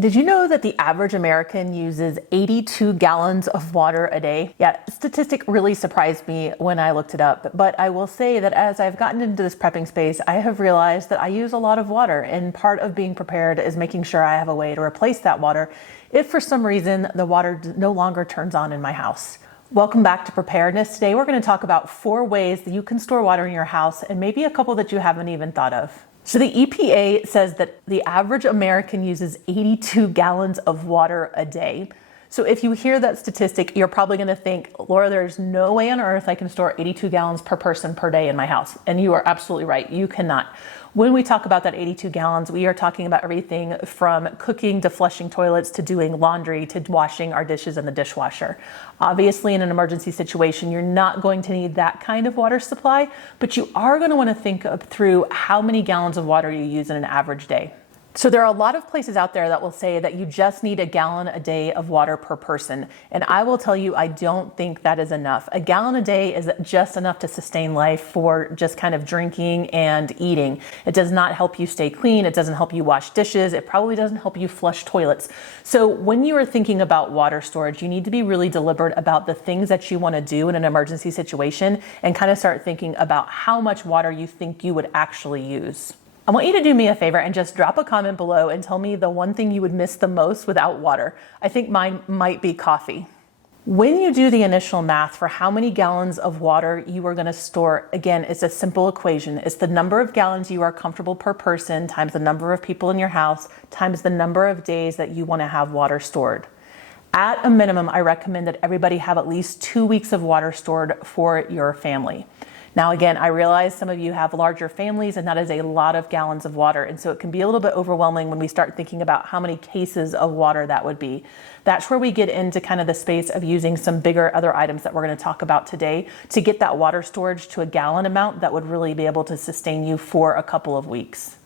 Did you know that the average American uses 82 gallons of water a day? Yeah, statistic really surprised me when I looked it up, but I will say that as I've gotten into this prepping space, I have realized that I use a lot of water, and part of being prepared is making sure I have a way to replace that water if for some reason the water no longer turns on in my house. Welcome back to PrepHERedness. Today we're going to talk about 4 ways that you can store water in your house and maybe a couple that you haven't even thought of. So the EPA says that the average American uses 82 gallons of water a day. So if you hear that statistic, you're probably going to think, Laura, there's no way on earth I can store 82 gallons per person per day in my house. And you are absolutely right. You cannot. When we talk about that 82 gallons, we are talking about everything from cooking to flushing toilets to doing laundry to washing our dishes in the dishwasher. Obviously, in an emergency situation, you're not going to need that kind of water supply, but you are going to want to think through how many gallons of water you use in an average day. So there are a lot of places out there that will say that you just need a gallon a day of water per person. And I will tell you, I don't think that is enough. A gallon a day is just enough to sustain life for just kind of drinking and eating. It does not help you stay clean. It doesn't help you wash dishes. It probably doesn't help you flush toilets. So when you are thinking about water storage, you need to be really deliberate about the things that you want to do in an emergency situation and kind of start thinking about how much water you think you would actually use. I want you to do me a favor and just drop a comment below and tell me the one thing you would miss the most without water. I think mine might be coffee. When you do the initial math for how many gallons of water you are going to store, again, it's a simple equation. It's the number of gallons you are comfortable per person times the number of people in your house times the number of days that you want to have water stored. At a minimum, I recommend that everybody have at least 2 weeks of water stored for your family. Now, again, I realize some of you have larger families and that is a lot of gallons of water. And so it can be a little bit overwhelming when we start thinking about how many cases of water that would be. That's where we get into kind of the space of using some bigger other items that we're going to talk about today to get that water storage to a gallon amount that would really be able to sustain you for a couple of weeks.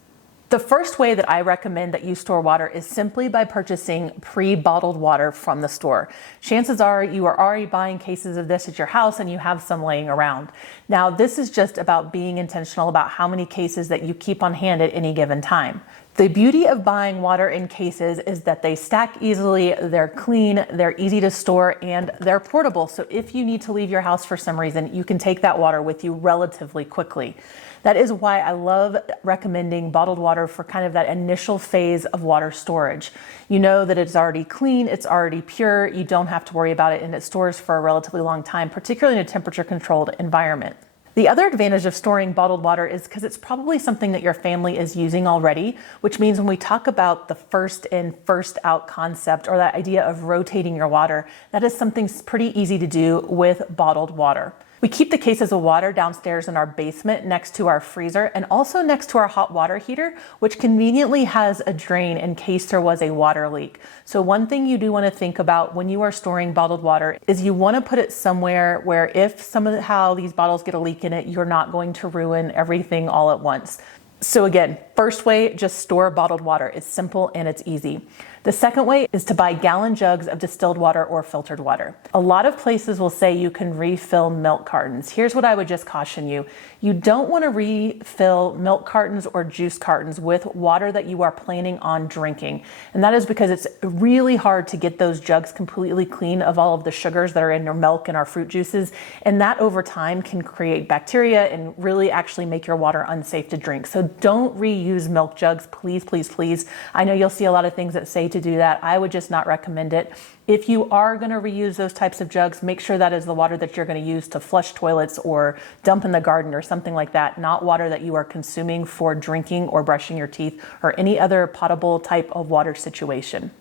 The first way that I recommend that you store water is simply by purchasing pre-bottled water from the store. Chances are you are already buying cases of this at your house and you have some laying around. Now, this is just about being intentional about how many cases that you keep on hand at any given time. The beauty of buying water in cases is that they stack easily, they're clean, they're easy to store, and they're portable. So if you need to leave your house for some reason, you can take that water with you relatively quickly. That is why I love recommending bottled water for kind of that initial phase of water storage. You know that it's already clean, it's already pure, you don't have to worry about it, and it stores for a relatively long time, particularly in a temperature-controlled environment. The other advantage of storing bottled water is because it's probably something that your family is using already, which means when we talk about the first in, first out concept or that idea of rotating your water, that is something pretty easy to do with bottled water. We keep the cases of water downstairs in our basement next to our freezer and also next to our hot water heater, which conveniently has a drain in case there was a water leak. So one thing you do want to think about when you are storing bottled water is you want to put it somewhere where if somehow these bottles get a leak in it, you're not going to ruin everything all at once. So again, first way, just store bottled water. It's simple and it's easy. The second way is to buy gallon jugs of distilled water or filtered water. A lot of places will say you can refill milk cartons. Here's what I would just caution you. You don't want to refill milk cartons or juice cartons with water that you are planning on drinking. And that is because it's really hard to get those jugs completely clean of all of the sugars that are in your milk and our fruit juices. And that over time can create bacteria and really actually make your water unsafe to drink. So don't reuse milk jugs, please, please, please. I know you'll see a lot of things that say to do that. I would just not recommend it. If you are going to reuse those types of jugs, make sure that is the water that you're going to use to flush toilets or dump in the garden or something like that, not water that you are consuming for drinking or brushing your teeth or any other potable type of water situation.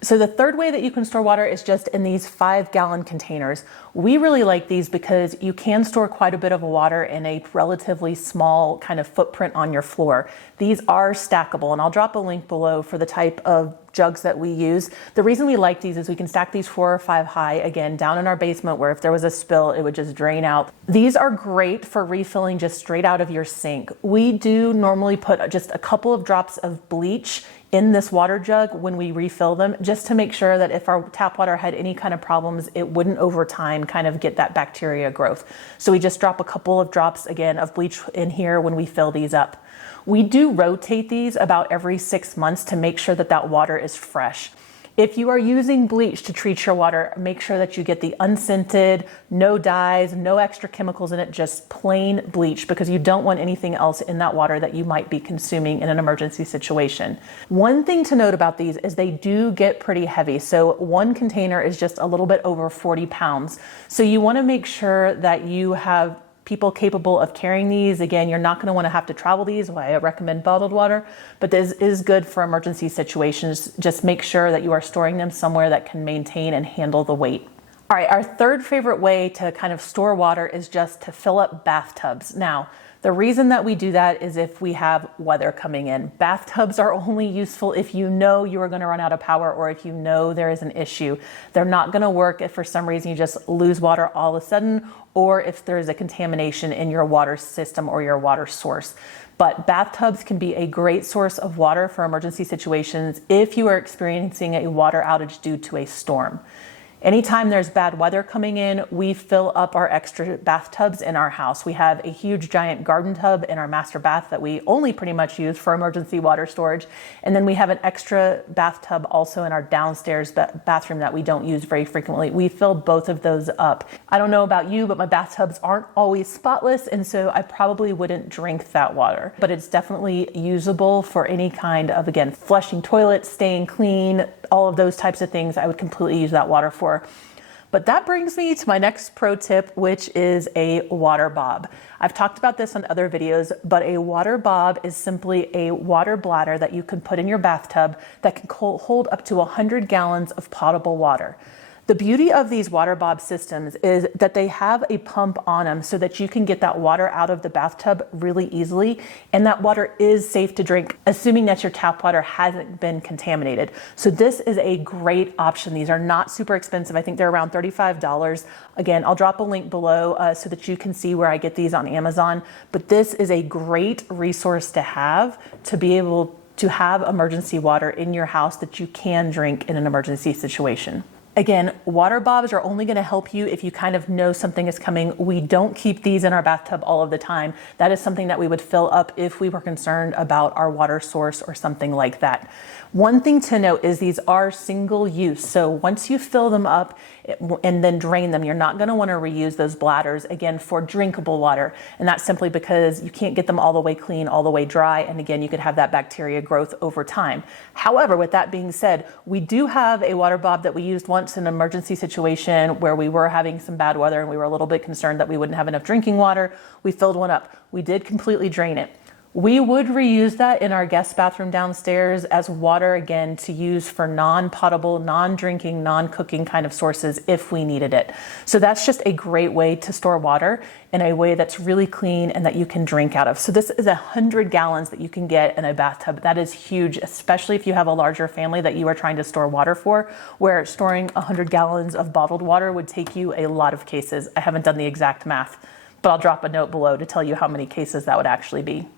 So the third way that you can store water is just in these 5-gallon containers. We really like these because you can store quite a bit of water in a relatively small kind of footprint on your floor. These are stackable, and I'll drop a link below for the type of jugs that we use. The reason we like these is we can stack these 4 or 5 high, again, down in our basement where if there was a spill, it would just drain out. These are great for refilling just straight out of your sink. We do normally put just a couple of drops of bleach in this water jug when we refill them, just to make sure that if our tap water had any kind of problems, it wouldn't over time kind of get that bacteria growth. So we just drop a couple of drops again of bleach in here when we fill these up. We do rotate these about every 6 months to make sure that that water is fresh. If you are using bleach to treat your water, make sure that you get the unscented, no dyes, no extra chemicals in it, just plain bleach, because you don't want anything else in that water that you might be consuming in an emergency situation. One thing to note about these is they do get pretty heavy. So one container is just a little bit over 40 pounds. So you want to make sure that you have people capable of carrying these. Again, you're not going to want to have to travel these. Why I recommend bottled water, but this is good for emergency situations. Just make sure that you are storing them somewhere that can maintain and handle the weight. All right, our third favorite way to kind of store water is just to fill up bathtubs. Now, the reason that we do that is if we have weather coming in. Bathtubs are only useful if you know you are going to run out of power, or if you know there is an issue. They're not going to work if for some reason you just lose water all of a sudden, or if there's a contamination in your water system or your water source. But bathtubs can be a great source of water for emergency situations if you are experiencing a water outage due to a storm. Anytime there's bad weather coming in, we fill up our extra bathtubs in our house. We have a huge giant garden tub in our master bath that we only pretty much use for emergency water storage. And then we have an extra bathtub also in our downstairs bathroom that we don't use very frequently. We fill both of those up. I don't know about you, but my bathtubs aren't always spotless, and so I probably wouldn't drink that water. But it's definitely usable for any kind of, again, flushing toilets, staying clean, all of those types of things. I would completely use that water for. But that brings me to my next pro tip, which is a water bob. I've talked about this on other videos, but a water bob is simply a water bladder that you can put in your bathtub that can hold up to 100 gallons of potable water. The beauty of these water bob systems is that they have a pump on them so that you can get that water out of the bathtub really easily, and that water is safe to drink, assuming that your tap water hasn't been contaminated. So this is a great option. These are not super expensive. I think they're around $35. Again, I'll drop a link below so that you can see where I get these on Amazon. But this is a great resource to have to be able to have emergency water in your house that you can drink in an emergency situation. Again, water bobs are only going to help you if you kind of know something is coming. We don't keep these in our bathtub all of the time. That is something that we would fill up if we were concerned about our water source or something like that. One thing to note is these are single use. So once you fill them up and then drain them, you're not going to want to reuse those bladders again for drinkable water. And that's simply because you can't get them all the way clean, all the way dry. And again, you could have that bacteria growth over time. However, with that being said, we do have a water bob that we used once in an emergency situation where we were having some bad weather and we were a little bit concerned that we wouldn't have enough drinking water. We filled one up. We did completely drain it. We would reuse that in our guest bathroom downstairs as water, again, to use for non-potable, non-drinking, non-cooking kind of sources if we needed it. So that's just a great way to store water in a way that's really clean and that you can drink out of. So this is 100 gallons that you can get in a bathtub. That is huge, especially if you have a larger family that you are trying to store water for, where storing 100 gallons of bottled water would take you a lot of cases. I haven't done the exact math, but I'll drop a note below to tell you how many cases that would actually be.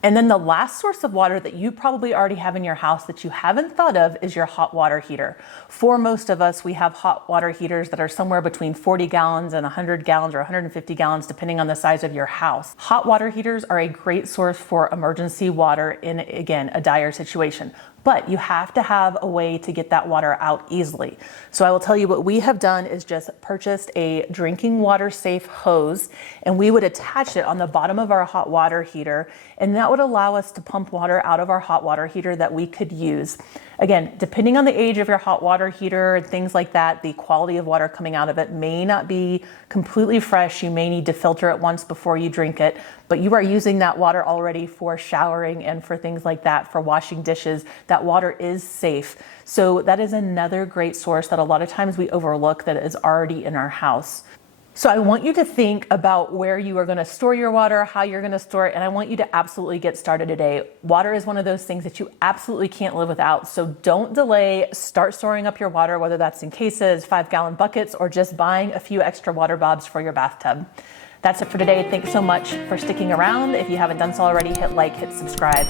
And then the last source of water that you probably already have in your house that you haven't thought of is your hot water heater. For most of us, we have hot water heaters that are somewhere between 40 gallons and 100 gallons or 150 gallons, depending on the size of your house. Hot water heaters are a great source for emergency water in, again, a dire situation. But you have to have a way to get that water out easily. So I will tell you what we have done is just purchased a drinking water safe hose, and we would attach it on the bottom of our hot water heater, and that would allow us to pump water out of our hot water heater that we could use. Again, depending on the age of your hot water heater and things like that, the quality of water coming out of it may not be completely fresh. You may need to filter it once before you drink it, but you are using that water already for showering and for things like that, for washing dishes. That water is safe. So that is another great source that a lot of times we overlook that is already in our house. So I want you to think about where you are going to store your water, how you're going to store it, and I want you to absolutely get started today. Water is one of those things that you absolutely can't live without. So don't delay. Start storing up your water, whether that's in cases, 5-gallon buckets, or just buying a few extra water bobs for your bathtub. That's it for today. Thanks so much for sticking around. If you haven't done so already, hit like, hit subscribe.